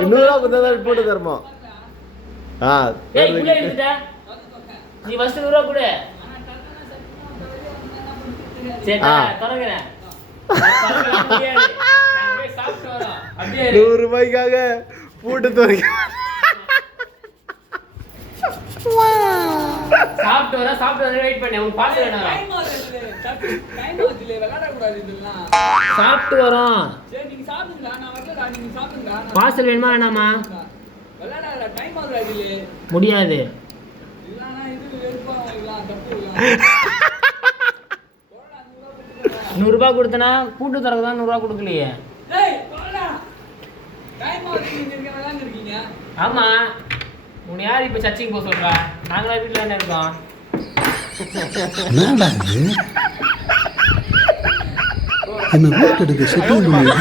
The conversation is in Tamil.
200 கொடுத்தா தான் போட்டு தரமா நீ ஃபர்ஸ்ட் 100 கொடு சரி தரங்கறேன் 100 ரூபாய்க்காக பூட்டு தரங்க சாப்பிட்டு வர வெயிட் பண்ணு உன் பாஸ் வேணும் டைம் ஆகுதுல விளையாட கூடாது இதெல்லாம் சாப்பிட்டு வரோம் சரி நீங்க சாப்பிடுங்க நான் வரல நீங்க சாப்பிடுங்க பார்சல் வேணுமா வேணாமா விளையாட டைம் ஆகுதுல முடியாது இல்லனா இது வெறுப்பா வாங்கலாம் தப்பு இல்ல 100 ரூபாய் கொடுத்தனா பூட்டு தரக்கு தான் 100 ரூபாய் கொடுக்கலையே டேய் போடா டைம் ஆகுது நீங்க இங்க விளையாண்டு இருக்கீங்க ஆமா உன்னை யார் இப்ப சர்ச்சுக்கு போக சொல்றா நாங்களா வீட்டுல என்ன இருக்கோம் என்னடா இது என்ன வீட்டு எடுக்க செட்டில் பண்ணி